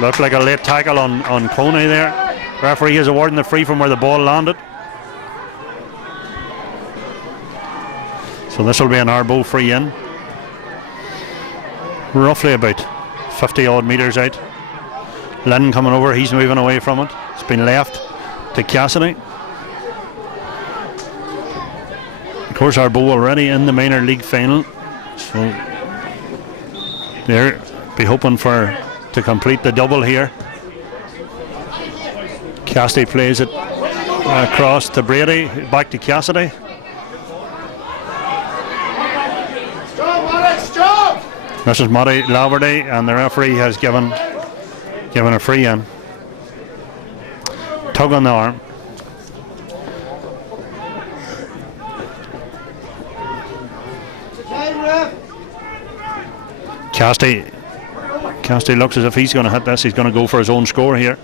looked like a late tackle on Coney there. Referee is awarding the free from where the ball landed. So this will be an Ardboe free in. Roughly about 50 odd metres out. Lynn coming over, he's moving away from it. It's been left to Cassidy. Of course, Ardboe already in the minor league final, so they'll be hoping to complete the double here. Cassidy plays it across to Brady, back to Cassidy. This is Matty Laverty, and the referee has given a free in. Tug on the arm. Cassidy looks as if he's going to hit this. He's going to go for his own score here.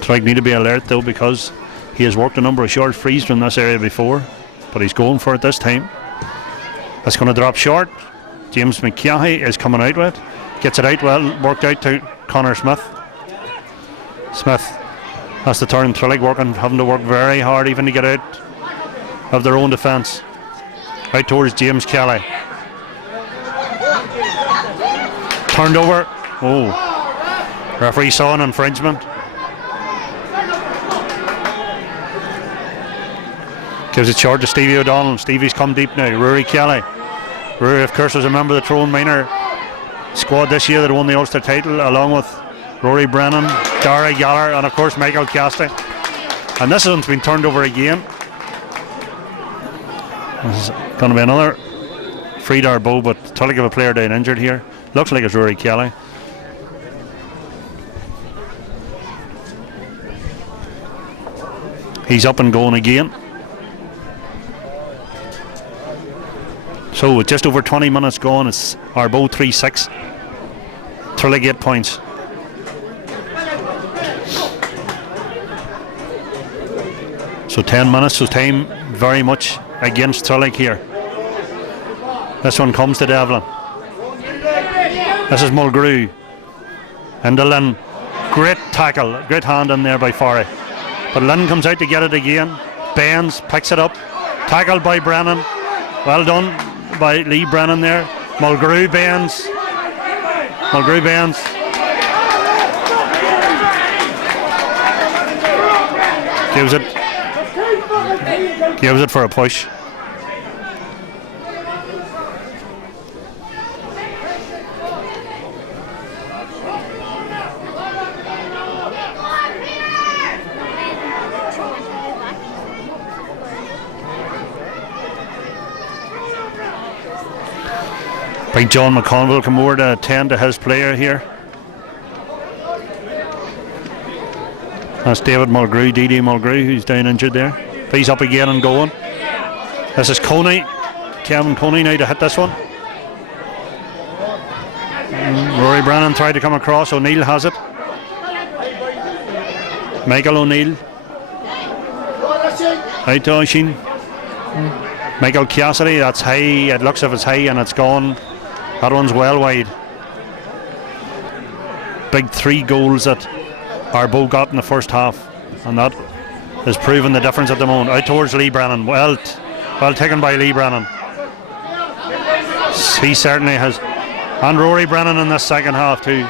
Trillick need to be alert though, because he has worked a number of short frees from this area before. but he's going for it this time. That's going to drop short. James McCahey is coming out with it. Gets it out well, worked out to Connor Smith. Smith has to turn. Trillick having to work very hard even to get out of their own defence. Out towards James Kelly. Turned over. Oh, referee saw an infringement. Gives it short to Stevie O'Donnell. Stevie's come deep now. Rory Kelly. Rory, of course, was a member of the Tyrone minor squad this year that won the Ulster title, along with Rory Brennan, Dara Galler, and of course Michael Cassidy. And this one's been turned over again. This is going to be another free Ardboe, but Trillick have a player down injured here. Looks like it's Rory Kelly. He's up and going again. So with just over 20 minutes gone, it's Ardboe 3-6. Trillick 8 points. So 10 minutes, so time very much against Trillick here. This one comes to Devlin. This is Mulgrew. Into Lynn. Great tackle, great hand in there by Farry. But Lynn comes out to get it again. Bends, picks it up. Tackled by Brennan. Well done by Lee Brennan there. Mulgrew bends. Mulgrew bends. Gives it for a push. Big John McConville come over to attend to his player here. That's David Mulgrew, D.D. Mulgrew, who's down injured there. He's up again and going. This is Coney, Kevin Coney now to hit this one. Rory Brennan tried to come across, O'Neill has it. Michael O'Neill. Out to Oisin. Michael Cassidy, that's high, it looks as if it's high and it's gone. That one's well wide. Big 3 goals that Ardboe got in the first half, and that is proving the difference at the moment. Out towards Lee Brennan. Well taken by Lee Brennan. He certainly has. And Rory Brennan in this second half too.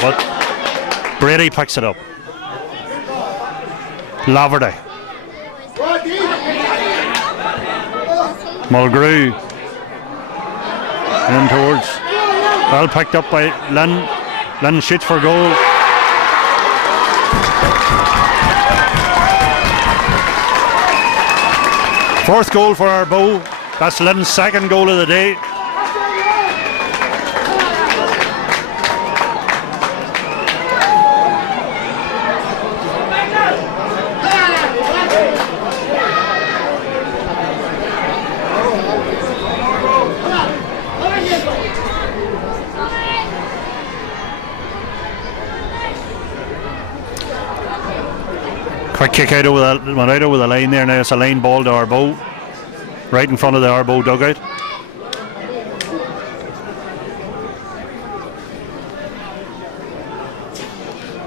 But Brady picks it up. Laverty. Mulgrew. In towards. Well picked up by Lynn. Lynn shoots for goal. Fourth goal for Ardboe. That's Lynn's second goal of the day. Quick kick out over the line there. Now it's a line ball to Ardboe, right in front of the Ardboe dugout.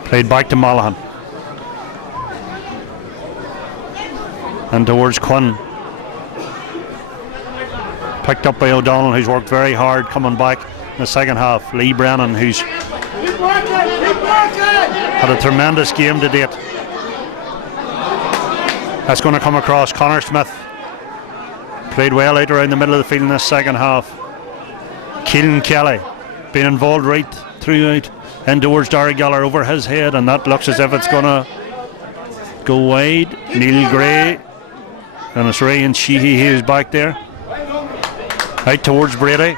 Played back to Mallohan and towards Quinn. Picked up by O'Donnell, who's worked very hard coming back in the second half. Lee Brennan, who's had a tremendous game to date. That's going to come across. Connor Smith played well out around the middle of the field in this second half. Keelan Kelly being involved right throughout and towards Dara Geller over his head, and that looks as if it's going to go wide. Neil Gray and it's Ray and Sheehy who's back there. Out towards Brady.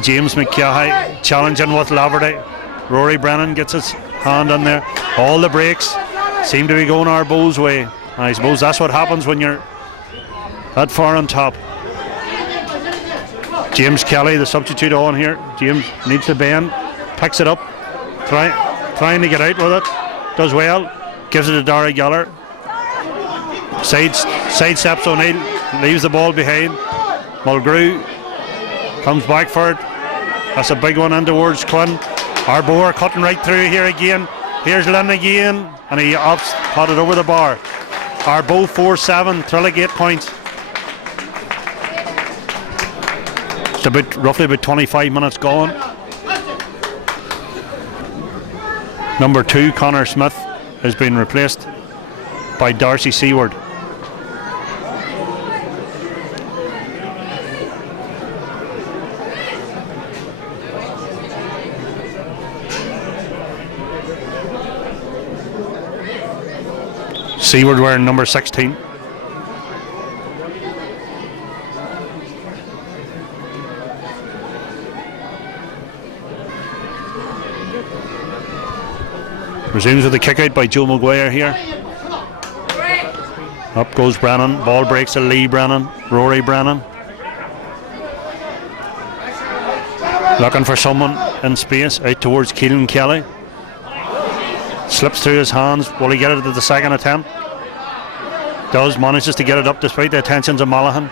James McCahey challenging with Laverty. Rory Brennan gets his hand in there. All the breaks seem to be going Ardboe's way. I suppose that's what happens when you're that far on top. James Kelly, the substitute on here. James needs to bend, picks it up, trying to get out with it. Does well, gives it to Dara Geller. Side steps O'Neill, leaves the ball behind. Mulgrew comes back for it. That's a big one in towards Quinn. Ardboe cutting right through here again. Here's Lynn again, and he caught it over the bar. Ardboe 4-7, Trillick 8 points. It's roughly about 25 minutes gone. Number 2, Connor Smith, has been replaced by Darcy Seward. Seward wearing number 16. Resumes with the kick out by Joe Maguire here. Up goes Brennan. Ball breaks to Lee Brennan. Rory Brennan. Looking for someone in space. Out towards Keelan Kelly. Slips through his hands. Will he get it at the second attempt? Does. Manages to get it up despite the attentions of Malachan.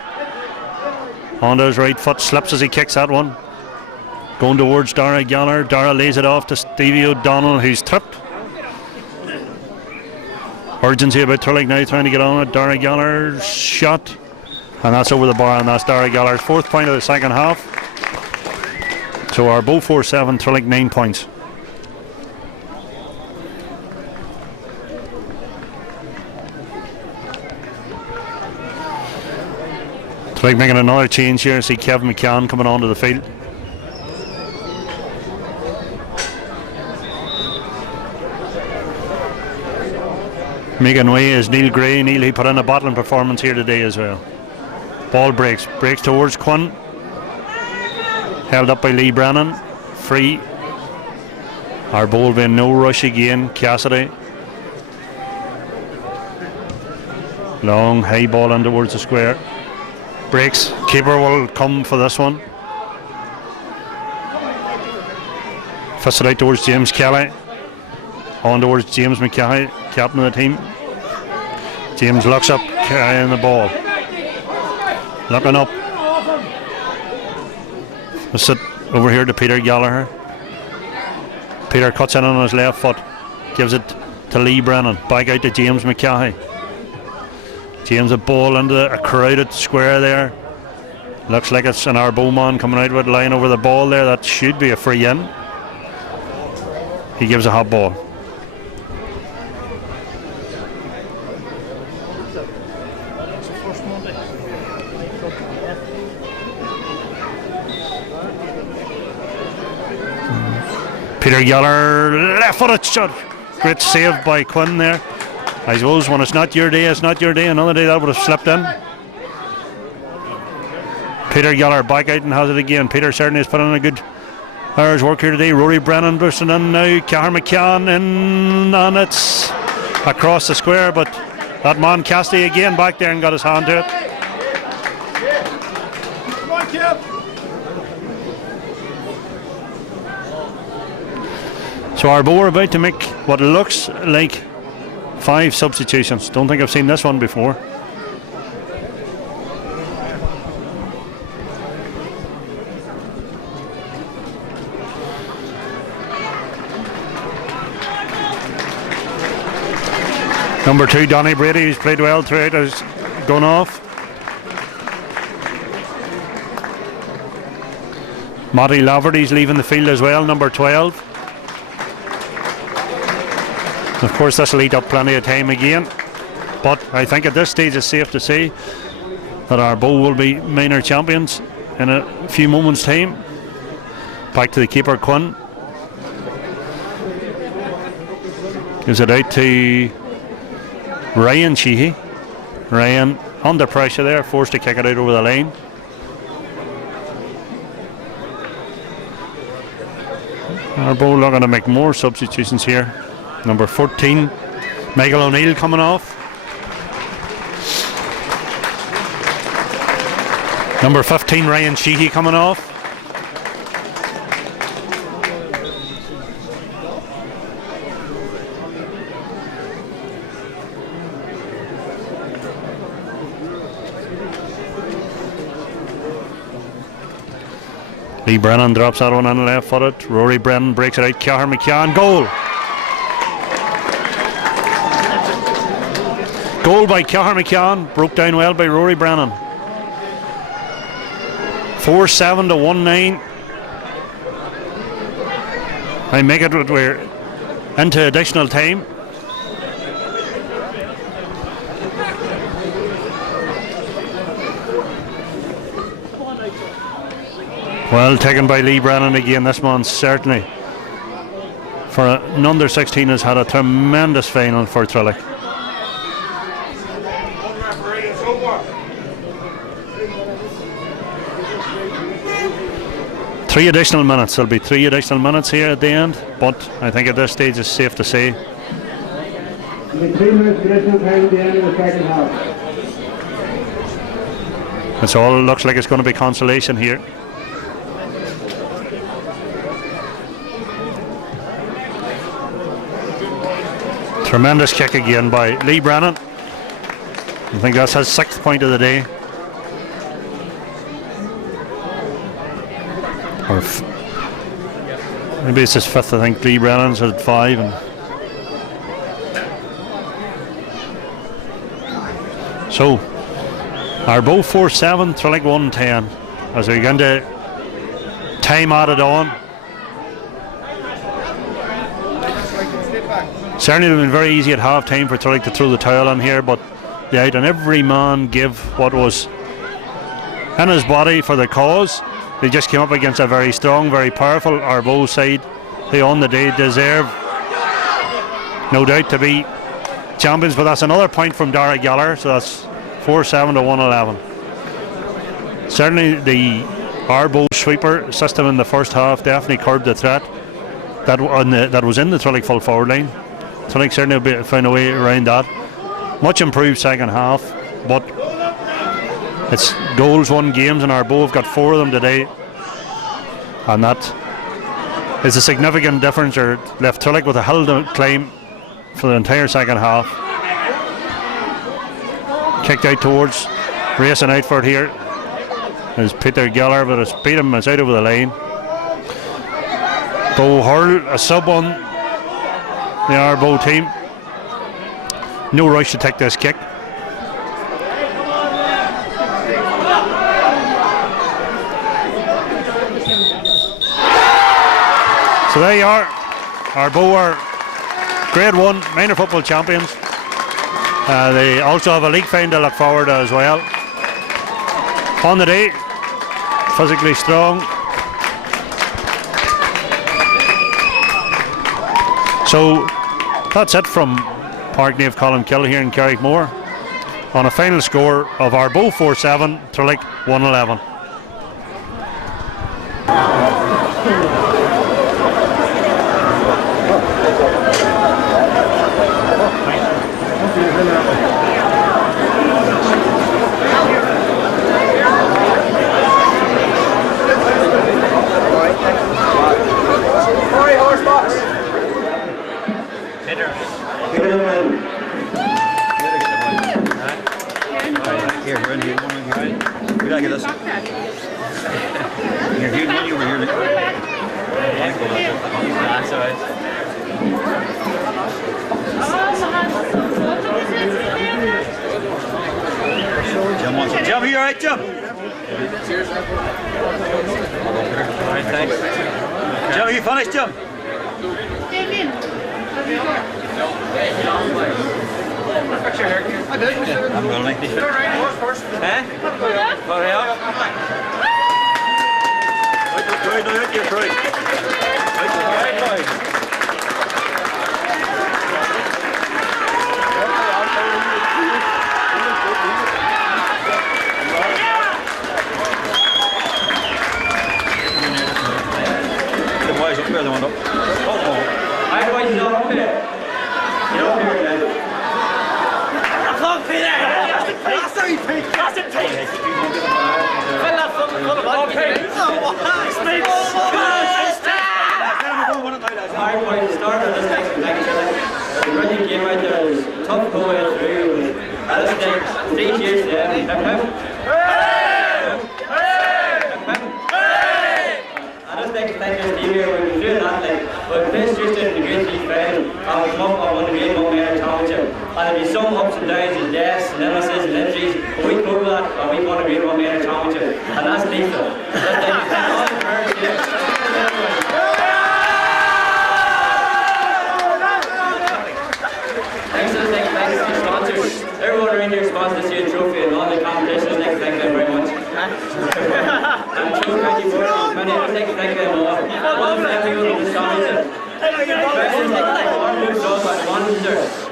Onto his right foot. Slips as he kicks that one. Going towards Dara Gallagher. Dara lays it off to Stevie O'Donnell, who's tripped. Urgency about Trillick now, trying to get on it. Dara Gallagher's shot, and that's over the bar, and that's Dara Gallagher's 4th point of the second half. So Ardboe 4-7, Trillick 9 points. Trillick making another change here. See Kevin McCann coming onto the field. Making way is Neil Gray. Neil, he put in a battling performance here today as well. Ball breaks towards Quinn. Held up by Lee Brennan. Free. Ardboe being no rush again. Cassidy. Long high ball in towards the square. Breaks. Keeper will come for this one. Fists it out towards James Kelly. On towards James McKay, captain of the team. James looks up, carrying the ball. Looking up. We'll sit over here to Peter Gallagher. Peter cuts in on his left foot. Gives it to Lee Brennan. Back out to James McKay. James a ball into a crowded square there. Looks like it's an Ardboe man coming out with a line over the ball there. That should be a free in. He gives a hot ball. Peter Gallagher, left-footed shot. Great save by Quinn there. I suppose when it's not your day, it's not your day. Another day that would have slipped in. Peter Gallagher back out and has it again. Peter certainly has put in a good hour's work here today. Rory Brennan boosting in now. Cahir McCann in, and it's across the square, but that man Cassidy again back there and got his hand to it. Come on, Kev. So Ardboe are about to make what looks like 5 substitutions. Don't think I've seen this one before. Number 2, Donny Brady, who's played well throughout, has gone off. Matty Laverty's leaving the field as well, number 12. Of course, this will eat up plenty of time again, but I think at this stage it's safe to say that Ardboe will be minor champions in a few moments' time. Back to the keeper, Quinn. Gives it out to Ryan Sheehy. Ryan under pressure there, forced to kick it out over the line. Ardboe looking to make more substitutions here. Number 14, Michael O'Neill coming off. Number 15, Ryan Sheehy coming off. Lee Brennan drops that one on the left footed. Rory Brennan breaks it out. Cahir McCann, goal. Goal by Cahir McCann, broke down well by Rory Brennan. 4-7 to 1-9. I make it, we're into additional time. Well taken by Lee Brennan again. This man certainly, for an under 16, has had a tremendous final for Trillick. Three additional minutes. There'll be 3 additional minutes here at the end, but I think at this stage it's safe to say. 3 minutes additional time at the end of the second half. It's all looks like it's going to be consolation here. Tremendous kick again by Lee Brennan. I think that's his 6th point of the day. Or maybe it's his 5th. I think Lee Brennan's had 5. And so Ardboe 4-7, Trillick 1-10. As we begin to time added on. Certainly it would have been very easy at half time for Trillick to throw the towel on here, but they out and every man give what was in his body for the cause. They just came up against a very strong, very powerful Ardboe side who on the day deserve no doubt to be champions, but that's another point from Dara Geller, so that's 4-7 to 1-11. Certainly the Ardboe sweeper system in the first half definitely curbed the threat that was in the Trillick full forward line. Trillick certainly found a way around that. Much improved second half, but it's goals won games, and Ardboe have got 4 of them today, and that is a significant difference, or left Trillick with a hill to climb for the entire second half. Kicked out towards, racing out for it here is Peter Geller, but it's beat him, it's out over the line. Bo Hurl, a sub on the Ardboe team. No rush to take this kick. So there you are. Ardboe are Grade 1 minor football champions. They also have a league final to look forward to as well. On the day, physically strong. So that's it from Park Nave Columkill here in Carrickmore on a final score of Ardboe 4-7, Trillick 1-11. Jump, you alright, jump? Alright, thanks. Jump, you finished, jump? I'm going like this. Eh? Hurry up. Out your Troy. Where they want up. I want you up here. Get up here, guys. That's long, Peter! That's sorry, Pete! That's it, Pete! Fill that fucking full of blood, Pete! Hard to start on this next the running game right there is tough going through. That's next 3 years there. pizza. Thanks to the sponsors. Everyone around here sponsors this year's trophy and all the competitions. Thank them very much. And Trophy 24, many others, thank them all. All of them people in this competition. Especially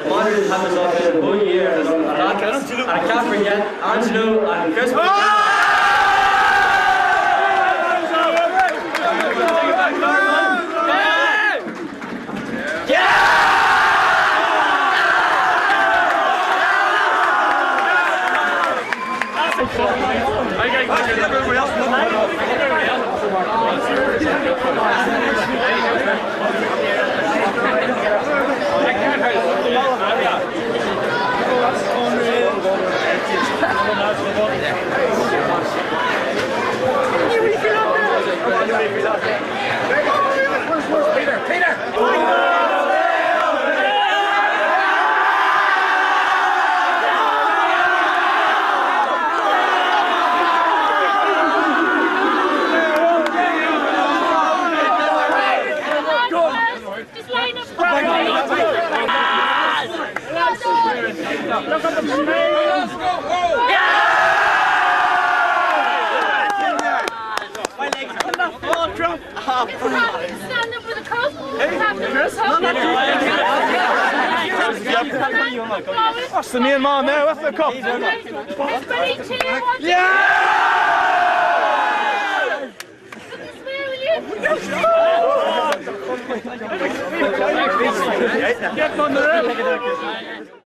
monitors have us all for the whole year and I can't forget Angelo and Chris. Just line up. Look at the smiles. My legs on the floor, drop. Stand up with a cup. That's the main man there with the cup. Yeah! Get on the